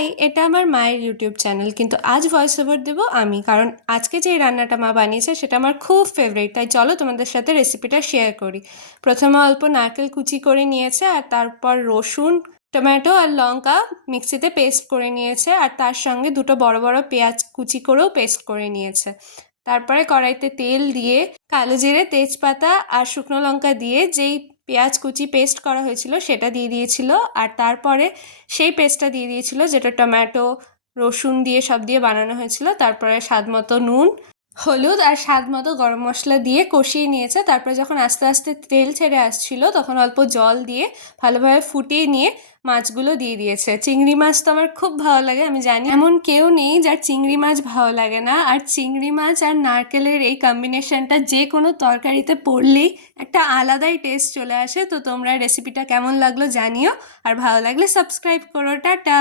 High, এটা আমার মায়ের ইউটিউব চ্যানেল, কিন্তু আজ ভয়েস ওভার দেবো আমি, কারণ আজকে যে রান্নাটা মা বানিয়েছে সেটা আমার খুব ফেভারিট। তাই চলো তোমাদের সাথে রেসিপিটা শেয়ার করি। প্রথমে অল্প নারকেল কুচি করে নিয়েছে, আর তারপর রসুন, টমেটো আর লঙ্কা মিক্সিতে পেস্ট করে নিয়েছে, আর তার সঙ্গে দুটো বড় বড় পেঁয়াজ কুচি করেও পেস্ট করে নিয়েছে। তারপরে কড়াইতে তেল দিয়ে কালো জিরে, তেজপাতা আর শুকনো লঙ্কা দিয়ে যেই পেঁয়াজ কুচি পেস্ট করা হয়েছিল সেটা দিয়ে দিয়েছিল, আর তারপরে সেই পেস্টটা দিয়ে দিয়েছিল যেটা টমেটো রসুন দিয়ে সব দিয়ে বানানো হয়েছিল। তারপরে স্বাদ মতো নুন, হলুদ আর স্বাদ মতো গরম মশলা দিয়ে কষিয়ে নিয়েছে। তারপরে যখন আস্তে আস্তে তেল ছেড়ে আসছিল তখন অল্প জল দিয়ে ভালোভাবে ফুটিয়ে নিয়ে মাছগুলো দিয়ে দিয়েছে। চিংড়ি মাছ তো আমার খুব ভালো লাগে, আমি জানি এমন কেউ নেই যার চিংড়ি মাছ ভালো লাগে না। আর চিংড়ি মাছ আর নারকেলের এই কম্বিনেশনটা যে কোনো তরকারিতে পড়লেই একটা আলাদাই টেস্ট চলে আসে। তো তোমরা রেসিপিটা কেমন লাগলো জানিও, আর ভালো লাগলে সাবস্ক্রাইব করো। টাটা।